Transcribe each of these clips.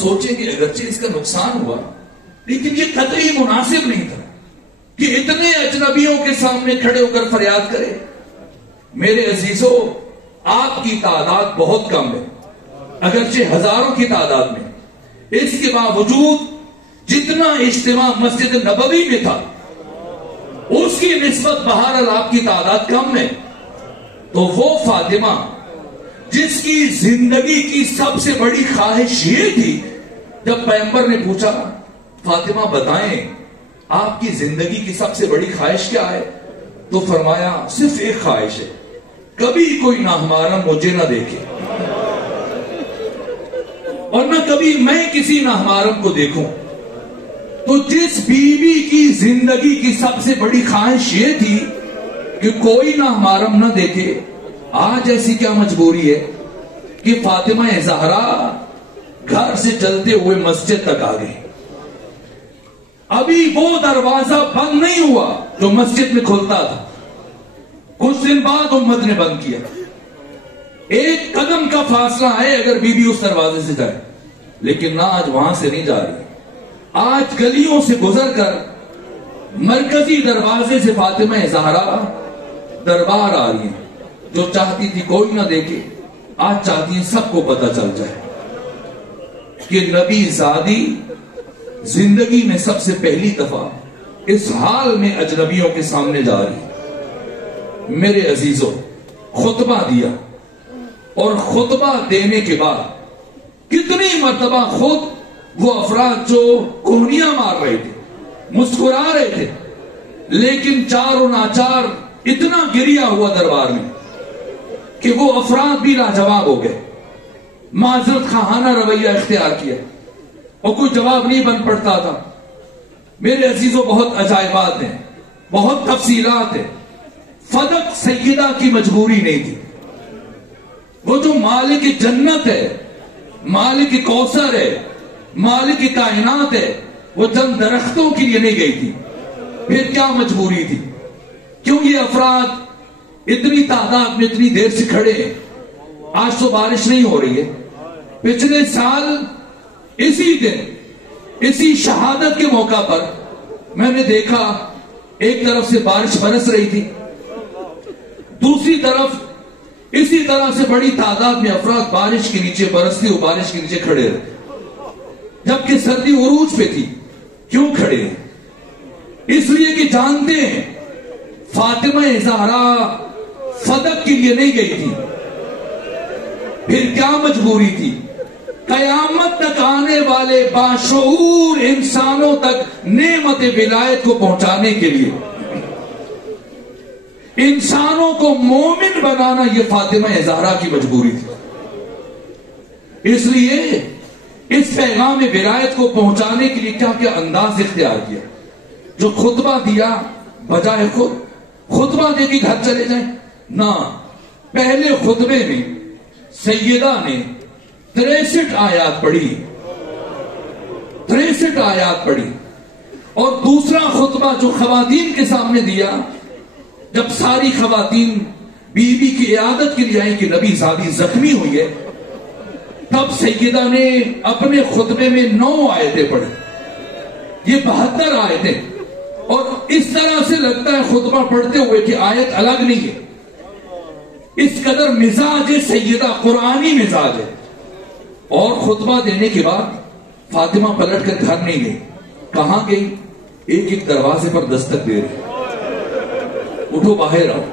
سوچیں کہ اگرچہ اس کا نقصان ہوا لیکن یہ قطعی مناسب نہیں تھا کہ اتنے اجنبیوں کے سامنے کھڑے ہو کر فریاد کرے. میرے عزیزوں، آپ کی تعداد بہت کم ہے، اگرچہ ہزاروں کی تعداد میں. اس کے باوجود جتنا اجتماع مسجد نبوی میں تھا اس کی نسبت بہرحال آپ کی تعداد کم ہے. تو وہ فاطمہ جس کی زندگی کی سب سے بڑی خواہش یہ تھی، جب پیغمبر نے پوچھا فاطمہ بتائیں آپ کی زندگی کی سب سے بڑی خواہش کیا ہے، تو فرمایا صرف ایک خواہش ہے، کبھی کوئی نامحرم مجھے نہ دیکھے اور نہ کبھی میں کسی نامحرم کو دیکھوں. تو جس بیوی کی زندگی کی سب سے بڑی خواہش یہ تھی کہ کوئی نامحرم نہ دیکھے، آج ایسی کیا مجبوری ہے کہ فاطمہ زہرا گھر سے چلتے ہوئے مسجد تک آ گئی. ابھی وہ دروازہ بند نہیں ہوا جو مسجد میں کھلتا تھا، کچھ دن بعد امت نے بند کیا. ایک قدم کا فاصلہ ہے اگر بی بی اس دروازے سے جائے، لیکن نہ آج وہاں سے نہیں جا رہی. آج گلیوں سے گزر کر مرکزی دروازے سے فاطمہ زہرا دربار آ رہی ہیں. جو چاہتی تھی کوئی نہ دیکھے، آج چاہتی ہیں سب کو پتہ چل جائے کہ نبی زادی زندگی میں سب سے پہلی دفعہ اس حال میں اجنبیوں کے سامنے جا رہی. میرے عزیزوں، خطبہ دیا اور خطبہ دینے کے بعد کتنی مرتبہ خود وہ افراد جو کوہنیاں مار رہے تھے، مسکرا رہے تھے، لیکن چار و ناچار اتنا گریا ہوا دربار میں کہ وہ افراد بھی لاجواب ہو گئے. معذرت خواہانہ رویہ اختیار کیا اور کوئی جواب نہیں بن پڑتا تھا. میرے عزیزوں، بہت عجائبات ہیں، بہت تفصیلات ہیں. فدق سیدہ کی مجبوری نہیں تھی. وہ جو مالک جنت ہے، مالک کوثر ہے، مالک کائنات ہے، وہ چند درختوں کے لیے نہیں گئی تھی. پھر کیا مجبوری تھی؟ کیوں یہ افراد اتنی تعداد میں اتنی دیر سے کھڑے ہیں؟ آج تو بارش نہیں ہو رہی ہے. پچھلے سال اسی دن، اسی شہادت کے موقع پر میں نے دیکھا ایک طرف سے بارش برس رہی تھی، دوسری طرف اسی طرح سے بڑی تعداد میں افراد بارش کے نیچے، برستی ہوئی بارش کے نیچے کھڑے رہے، جبکہ سردی عروج پہ تھی. کیوں کھڑے ہیں؟ اس لیے کہ جانتے ہیں فاطمہ زہرا فدق کے لیے نہیں گئی تھی. پھر کیا مجبوری تھی؟ قیامت تک آنے والے باشعور انسانوں تک نعمت ولایت کو پہنچانے کے لیے، انسانوں کو مومن بنانا، یہ فاطمہ زہرا کی مجبوری تھی. اس لیے اس پیغام ولایت کو پہنچانے کے لیے کیا کیا انداز اختیار کیا. جو خطبہ دیا، بجائے خود خطبہ دے کے گھر چلے جائیں، نہ، پہلے خطبے میں سیدہ نے 63 آیات پڑھی، 63 آیات پڑھی. اور دوسرا خطبہ جو خواتین کے سامنے دیا، جب ساری خواتین بی بی کی عیادت کے لیے آئیں کہ نبی زادی زخمی ہوئی ہے، تب سیدہ نے اپنے خطبے میں 9 آیتیں پڑھی. یہ 72 آیتیں. اور اس طرح سے لگتا ہے خطبہ پڑھتے ہوئے کہ آیت الگ نہیں ہے. اس قدر مزاج سیدہ قرآنی مزاج ہے. اور خطبہ دینے کے بعد فاطمہ پلٹ کر گھر نہیں گئی. کہاں گئی؟ ایک ایک دروازے پر دستک دے رہی، اٹھو باہر آؤ.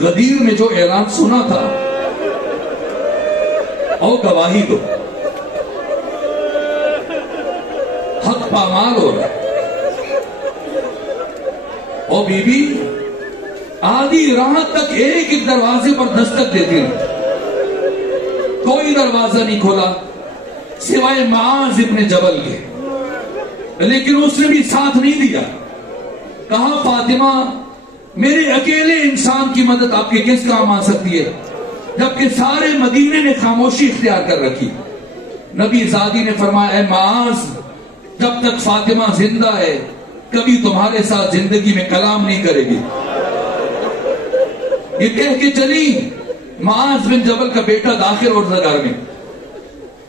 غدیر میں جو اعلان سنا تھا، اور گواہی دو، حق پامال ہو رہا ہے. اور بی بی آدھی رات تک ایک ایک دروازے پر دستک دیتی رہی. کوئی دروازہ نہیں کھولا سوائے معاذ ابن جبل کے، لیکن اس نے بھی ساتھ نہیں دیا. کہا فاطمہ، میرے اکیلے انسان کی مدد آپ کے کس کام آ سکتی ہے، جبکہ سارے مدینے نے خاموشی اختیار کر رکھی. نبی زادی نے فرمایا، اے معاذ، جب تک فاطمہ زندہ ہے کبھی تمہارے ساتھ زندگی میں کلام نہیں کرے گی. یہ کہہ کے چلی. معاذ بن جبل کا بیٹا داخل اور زگار میں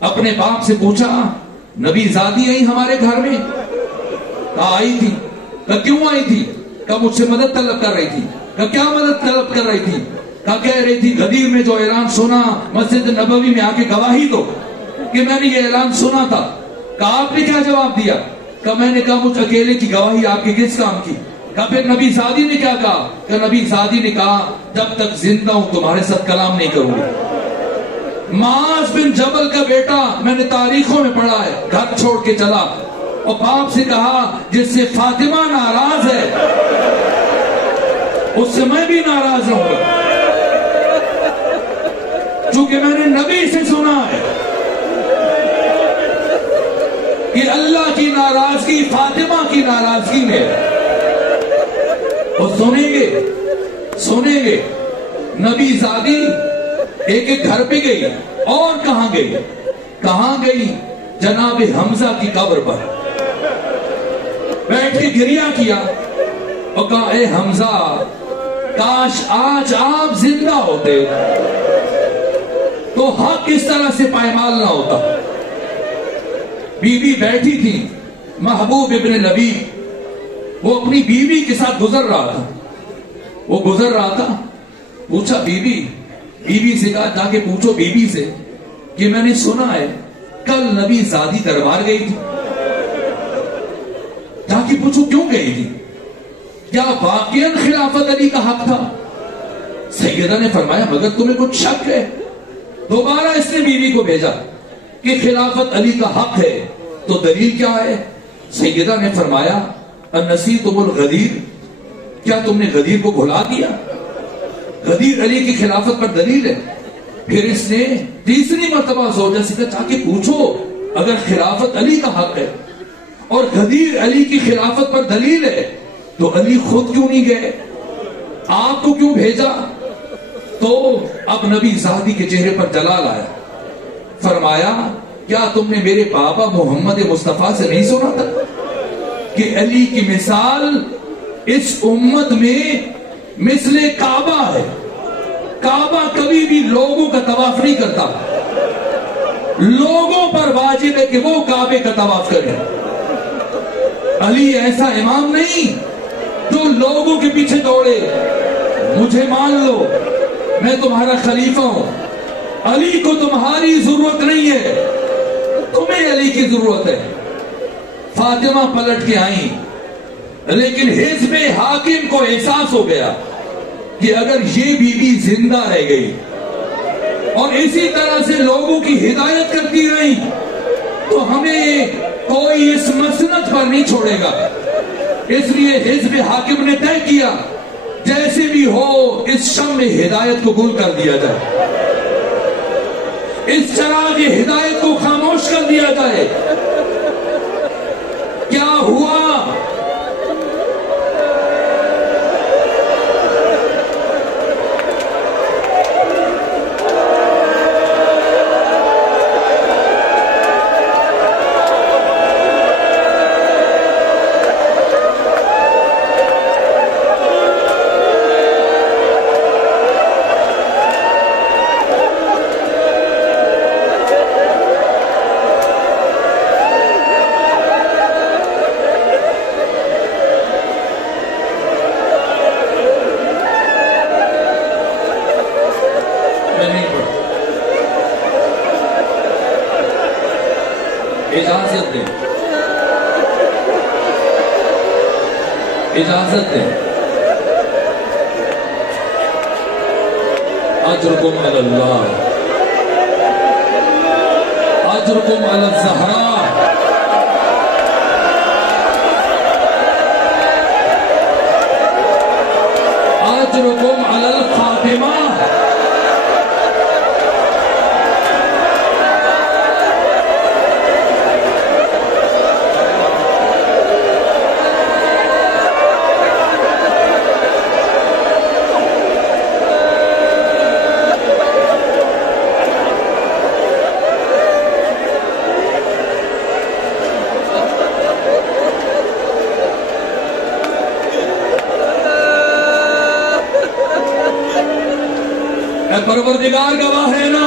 اپنے باپ سے پوچھا نبی زادی آئی ہمارے گھر میں؟ کہا آئی تھی۔ کہا کیوں آئی تھی؟ کہا مجھ سے مدد طلب کر رہی تھی۔ کہا کیا مدد طلب کر رہی تھی؟ کہا کہہ رہی تھی غدیر میں جو اعلان سنا مسجد نبوی میں آ کے گواہی دو کہ میں نے یہ اعلان سنا تھا۔ کہا آپ نے کیا جواب دیا؟ کہا میں نے کہا مجھ اکیلے کی گواہی آپ کے کس کام کی؟ کہا پھر نبی زادی نے کیا کہا؟ کہ نبی زادی نے کہا جب تک زندہ ہوں تمہارے ساتھ کلام نہیں کروں گی۔ معاذ بن جبل کا بیٹا میں نے تاریخوں میں پڑھا ہے، گھر چھوڑ کے چلا اور باپ سے کہا جس سے فاطمہ ناراض ہے اس سے میں بھی ناراض رہوں گا، چونکہ میں نے نبی سے سنا ہے کہ اللہ کی ناراضگی فاطمہ کی ناراضگی میں ہے۔ اور سنیں گے نبی زادی ایک ایک گھر پہ گئی، اور کہاں گئی؟ جناب حمزہ کی قبر پر بیٹھ کے گریہ کیا اور کہا اے حمزہ کاش آج آپ زندہ ہوتے تو حق اس طرح سے پائمال نہ ہوتا۔ بی بی بیٹھی تھی، محبوب ابن لبیب وہ اپنی بیوی کے ساتھ گزر رہا تھا، پوچھا بیوی سے کہا جا کے پوچھو بیوی سے کہ میں نے سنا ہے کل نبی زادی دربار گئی تھی، جا کے پوچھو کیوں گئی تھی، کیا واقعاً خلافت علی کا حق تھا؟ سیدہ نے فرمایا مگر تمہیں کچھ شک ہے؟ دوبارہ اس نے بیوی کو بھیجا کہ خلافت علی کا حق ہے تو دلیل کیا ہے؟ سیدہ نے فرمایا انسیتم الغدیر، کیا تم نے غدیر کو بھلا دیا؟ غدیر علی کی خلافت پر دلیل ہے۔ پھر اس نے تیسری مرتبہ زوجہ سے کہا جا کے پوچھو اگر خلافت علی کا حق ہے اور غدیر علی کی خلافت پر دلیل ہے تو علی خود کیوں نہیں گئے؟ آپ کو کیوں بھیجا؟ تو اب نبی زادی کے چہرے پر جلال آیا، فرمایا کیا تم نے میرے بابا محمد مصطفیٰ سے نہیں سنا تھا کہ علی کی مثال اس امت میں مثل کعبہ ہے؟ کعبہ کبھی بھی لوگوں کا طواف نہیں کرتا، لوگوں پر واجب ہے کہ وہ کعبے کا طواف کریں۔ علی ایسا امام نہیں جو لوگوں کے پیچھے دوڑے، مجھے مان لو میں تمہارا خلیفہ ہوں، علی کو تمہاری ضرورت نہیں ہے، تمہیں علی کی ضرورت ہے۔ فاطمہ پلٹ کے آئیں، لیکن حزب حاکم کو احساس ہو گیا کہ اگر یہ بیوی زندہ رہ گئی اور اسی طرح سے لوگوں کی ہدایت کرتی رہی تو ہمیں کوئی اس مسنت پر نہیں چھوڑے گا۔ اس لیے حزب حاکم نے طے کیا جیسے بھی ہو اس شمع ہدایت کو گل کر دیا جائے، اس چراغ ہدایت کو خاموش کر دیا جائے۔ کیا ہوا؟ اجازت دیں اجرکم علی اللہ، اجرکم علی الزہراء، اجرکم علی الفاطمہ۔ پروردگار گواہ ہے نا،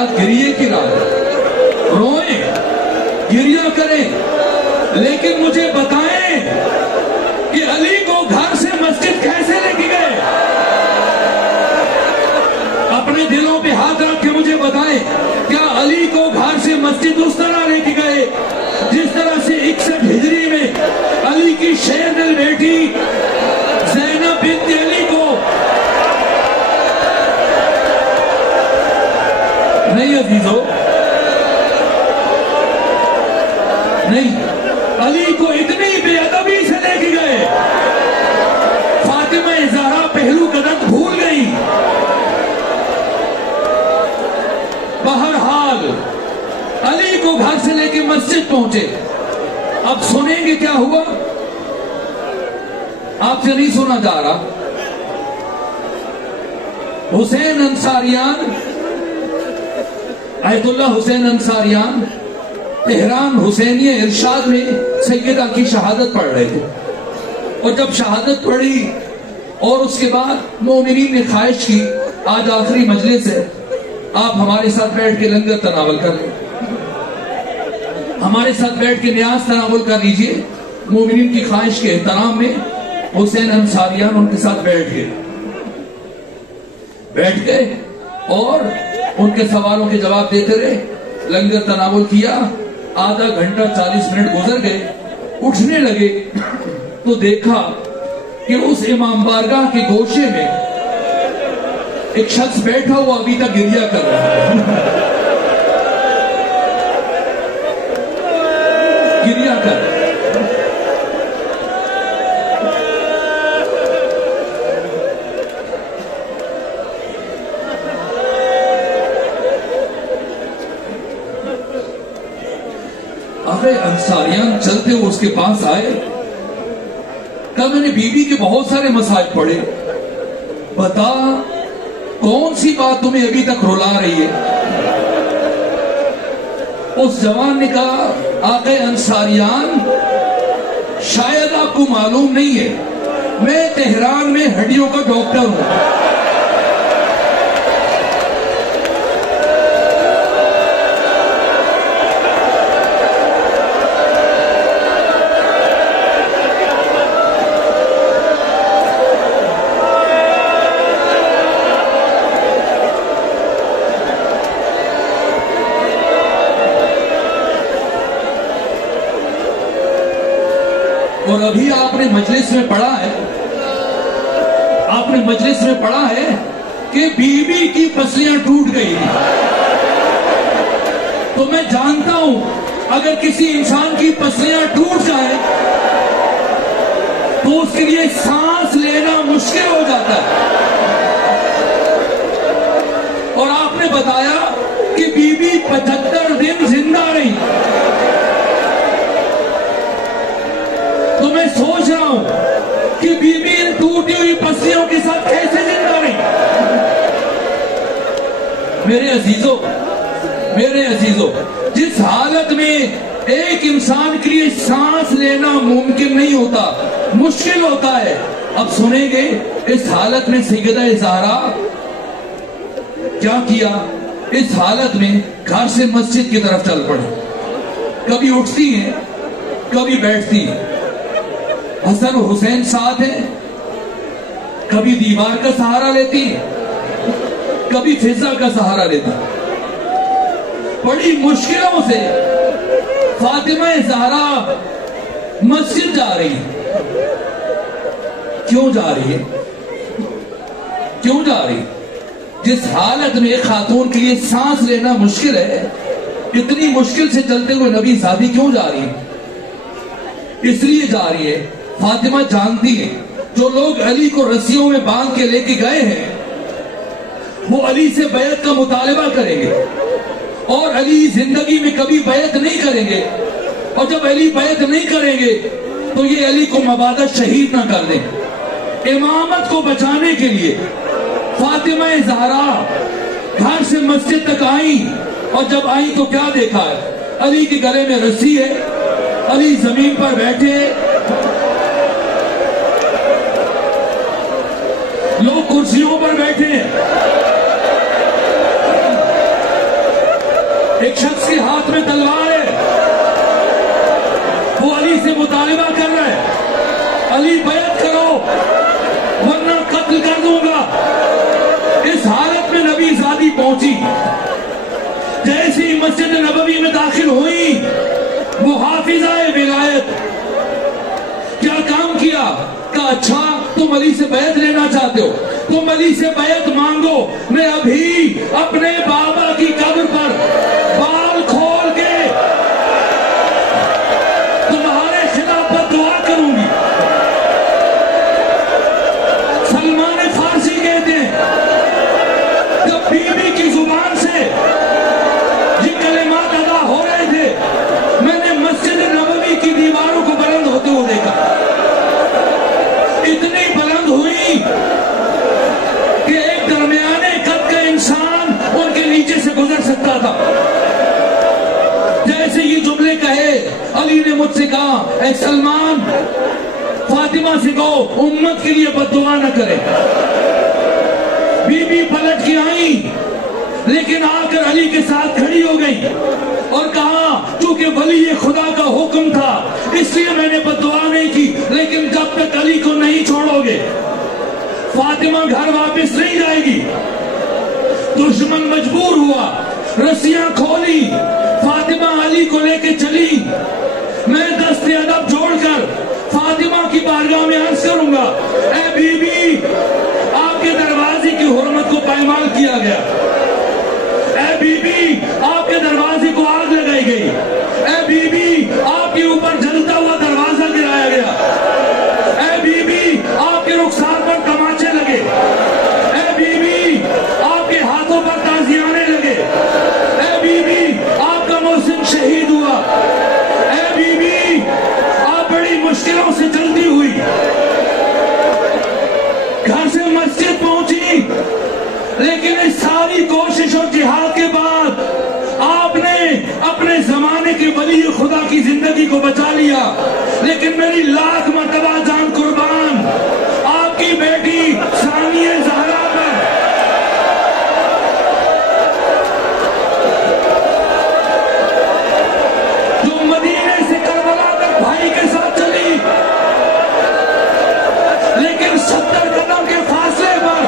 رات گریے کی رات ہے، روئیں، گریا کریں، لیکن مجھے بتائیں کہ علی کو گھر سے مسجد کیسے لے کے گئے؟ اپنے دلوں پہ ہاتھ رکھ کے مجھے بتائیں، کیا علی کو گھر سے مسجد اس طرح لے کے گئے جس طرح سے 61 ہجری میں علی کی شیر دل بیٹی زینب بنت علی کو؟ نہیں عزیزو، نہیں، علی کو اتنی بے ادبی سے لے کے گئے، فاطمہ زہرا پہلو قدم بھول گئی۔ بہرحال علی کو گھر سے لے کے مسجد پہنچے۔ اب سنیں گے کیا ہوا؟ آپ سے نہیں سنا جا رہا۔ حسین انصاریان، آیت اللہ حسین انصاریان تہران حسینیہ ارشاد میں سیدہ کی شہادت پڑھ رہے تھے، اور جب شہادت پڑھی اور اس کے بعد مومنین نے خواہش کی آج آخری مجلس ہے، آپ ہمارے ساتھ بیٹھ کے لنگر تناول کر لیں، ہمارے ساتھ بیٹھ کے نیاز تناول کر لیجئے۔ مومنین کی خواہش کے احترام میں حسین انصاریان ان کے ساتھ بیٹھ گئے اور ان کے سوالوں کے جواب دیتے رہے، لنگر تناول کیا۔ آدھا گھنٹہ 40 منٹ گزر گئے، اٹھنے لگے تو دیکھا کہ اس امام بارگاہ کے گوشے میں ایک شخص بیٹھا ہوا ابھی تک گریا کر رہا ہے، گریا کر۔ انصاریان چلتے ہوئے اس کے پاس آئے، کہا میں نے بی بی کے بہت سارے مسائل پڑھے، بتا کون سی بات تمہیں ابھی تک رلا رہی ہے؟ اس جوان نے کہا آقا انصاریان، شاید آپ کو معلوم نہیں ہے، میں تہران میں ہڈیوں کا ڈاکٹر ہوں۔ اور ابھی آپ نے مجلس میں پڑھا ہے، آپ نے مجلس میں پڑھا ہے کہ بی بی کی پسلیاں ٹوٹ گئی تھی۔ تو میں جانتا ہوں اگر کسی انسان کی پسلیاں ٹوٹ جائیں تو اس کے لیے سانس لینا مشکل ہو جاتا ہے، اور آپ نے بتایا کہ بی بی 75 دن زندہ رہی۔ تو میں سوچ رہا ہوں کہ بی بی ان ٹوٹی ہوئی پسلیوں کے ساتھ کیسے زندہ رہی؟ میرے عزیزوں، جس حالت میں ایک انسان کے لیے سانس لینا ممکن نہیں ہوتا، مشکل ہوتا ہے، اب سنیں گے اس حالت میں سیدہ زہرا کیا کیا۔ اس حالت میں گھر سے مسجد کی طرف چل پڑی، کبھی اٹھتی ہیں کبھی بیٹھتی ہیں، حسن و حسین ساتھ ہیں، کبھی دیوار کا سہارا لیتی ہیں کبھی فضا کا سہارا لیتی ہیں۔ بڑی مشکلوں سے فاطمہ زہرا مسجد جا رہی ہے۔ کیوں جا رہی ہے؟ کیوں جا رہی؟ جس حالت میں ایک خاتون کے لیے سانس لینا مشکل ہے، اتنی مشکل سے چلتے ہوئے نبی زادی کیوں جا رہی ہے؟ اس لیے جا رہی ہے، فاطمہ جانتی ہے جو لوگ علی کو رسیوں میں باندھ کے لے کے گئے ہیں وہ علی سے بیعت کا مطالبہ کریں گے، اور علی زندگی میں کبھی بیعت نہیں کریں گے، اور جب علی بیعت نہیں کریں گے تو یہ علی کو مبادا شہید نہ کر دیں۔ امامت کو بچانے کے لیے فاطمہ زہرا گھر سے مسجد تک آئیں، اور جب آئیں تو کیا دیکھا ہے؟ علی کے گلے میں رسی ہے، علی زمین پر بیٹھے، لوگ کرسیوں پر بیٹھے ہیں، ایک شخص کے ہاتھ میں تلوار ہے، وہ علی سے مطالبہ کر رہا ہے، علی بیعت کرو ورنہ قتل کر دوں گا۔ اس حالت میں نبی زادی پہنچی، جیسے ہی مسجد نبوی میں داخل ہوئی وہ حافظہ ولایت، کیا کام کیا؟ کہا اچھا تم علی سے بیعت لینا چاہتے ہو، تم علی سے بیعت مانگو، میں ابھی اپنے بابا کی قبر پر بال کھول کے تمہارے خلاف دعا کروں گی۔ سلمان فارسی کہتے ہیں جب بی بی کی زبان سے یہ کلمات ادا ہو رہے تھے، میں نے مسجد نبوی کی دیواروں کو بلند ہوتے ہوئے دیکھا، اتنی بلند ہوئی کہ ایک درمیانے قد کا انسان ان کے نیچے سے گزر سکتا تھا۔ جیسے یہ جملے کہے، علی نے مجھ سے کہا اے سلمان فاطمہ سے کہو امت کے لیے بد دعا نہ کرے۔ بی بی پلٹ کے آئیں لیکن آ کر علی کے ساتھ کھڑی ہو گئی اور کہا چونکہ ولی خدا کا حکم تھا اس لیے میں نے بد دعا نہیں کی، لیکن جب تک علی کو نہیں چھوڑو گے فاطمہ گھر واپس نہیں جائے گی۔ دشمن مجبور ہوا، رسیاں کھولی، فاطمہ علی کو لے کے چلی۔ میں دست ادب جوڑ کر فاطمہ کی بارگاہ میں عرض کروں گا اے بی بی آپ کے دروازے کی حرمت کو پائمال کیا گیا، اے بی بی آپ کے دروازے کو آگ لگائی گئی، اے بی بی آپ کے اوپر جلتا ہوا دروازہ گرایا گیا، اے بی بی آپ کے رخسار پر تماچے لگے، اے بی بی آپ کے ہاتھوں پر تازیانے لگے، اے بی بی آپ کا محسن شہید ہوا، اے بی بی آپ بڑی مشکلوں سے چلتی ہوئی گھر سے مسجد پہنچی، لیکن اس ساری کوشش اور جہاد کے بعد آپ نے اپنے زمانے کے ولی خدا کی زندگی کو بچا لیا۔ لیکن میری لاکھ مرتبہ جان قربان آپ کی بیٹی ثانیہ زہرا پر، جو مدینے سے کربلا تک بھائی کے ساتھ چلی، لیکن 70 قدم کے فاصلے پر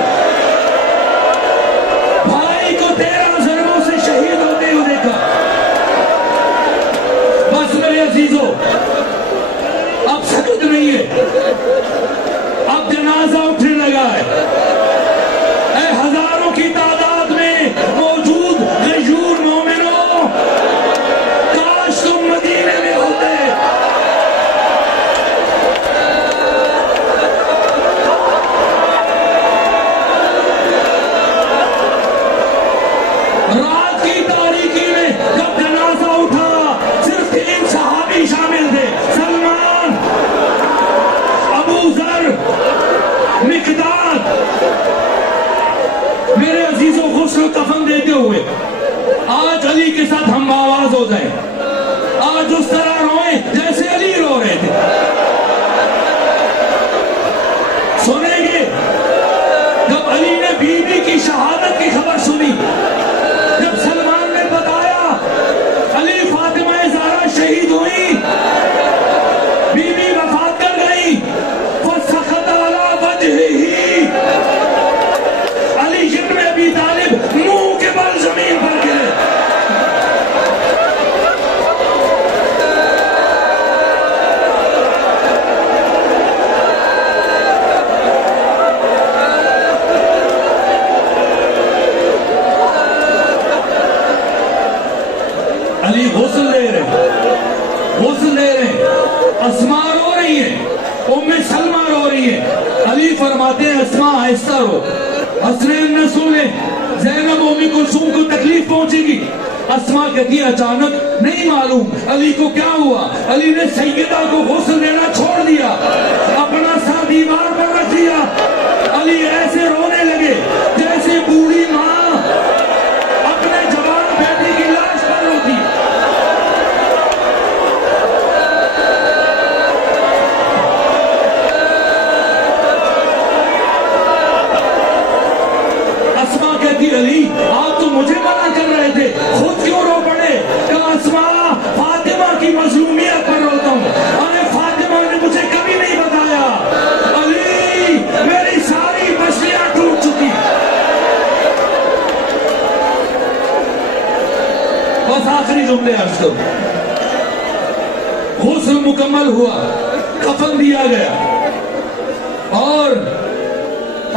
بھائی کو 13 ضربوں سے شہید ہوتے ہوئے دیکھا۔ بس میرے عزیزو اب سکت نہیں ہے، اب جنازہ اٹھنے لگا ہے۔ اے ہزاروں کی تعداد میں موجود غیور مومنوں، کاش تم مدینے میں ہوتے۔ رات کی تاریکی میں جب جنازہ اٹھا صرف 3 صحابی شامل تھے، سلمان، ابو ذر، مقداد۔ میرے عزیزوں غسل کفن دیتے ہوئے آج علی کے ساتھ ہم آواز ہو جائیں، آج اس طرح روئیں جیسے علی رو رہے تھے۔ سنیں گے جب علی نے بی بی کی شہادت کی خبر سنی، جب سلمان نے بتایا علی فاطمہ زہرا شہید ہوئی، بی بی وفات کر گئی، فسخط علی وجہہ، علی ابن ابی طالب منہ کے بل زمین پر گرے۔ علی غسل دے رہے ہیں، اسماء رو رہی ہیں، ام سلمہ رو رہی ہیں۔ علی فرماتے ہیں اسماء آہستہ رو، حسنین نہ سنے، زینب ام کلثوم کو تکلیف پہنچے گی۔ اسماء کہتی ہے اچانک نہیں معلوم علی کو کیا ہوا، علی نے سیدہ کو غسل دینا چھوڑ دیا، اپنا سر دیوار پر رکھ دیا، علی ایسے رونے لگے جیسے بوڑھی ماں اپنے جوان بیٹی کی لاش پر روتی۔ اسماء کہتی علی آپ تو مجھے منع کر رہے تھے، خود کیوں رو پڑے؟ عرض کروں. غسل مکمل ہوا, کفن دیا گیا, اور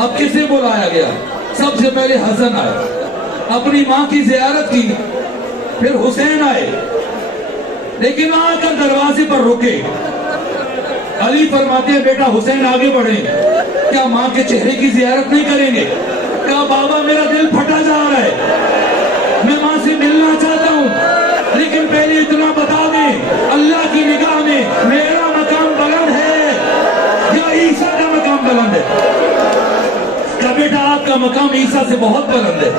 اب کسے بلایا گیا؟ سب سے پہلے حسن آئے, اپنی ماں کی زیارت کی, پھر حسین آئے, لیکن آ کر دروازے پر رکے. علی فرماتے ہیں بیٹا حسین آگے بڑھیں, کیا ماں کے چہرے کی زیارت نہیں کریں گے؟ کہا بابا میرا دل پھٹا جا رہا ہے, میں ماں سے ملنا چاہتا ہوں, لیکن پہلے اتنا بتا دیں اللہ کی نگاہ میں میرا مقام بلند ہے یا عیسیٰ کا مقام بلند ہے؟ کہا بیٹا آپ کا مقام عیسیٰ سے بہت بلند ہے.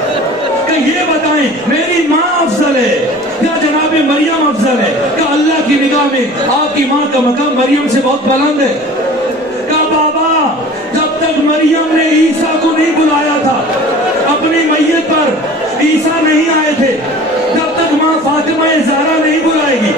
کہ یہ بتائیں میری ماں افضل ہے یا جناب مریم افضل ہے؟ کہ اللہ کی نگاہ میں آپ کی ماں کا مقام مریم سے بہت بلند ہے. کہا بابا جب تک مریم نے عیسیٰ کو نہیں بلایا تھا, اپنی میت پر عیسیٰ نہیں آئے تھے, جب تک ماں فاطمہ زہرا نہیں بلائے گی,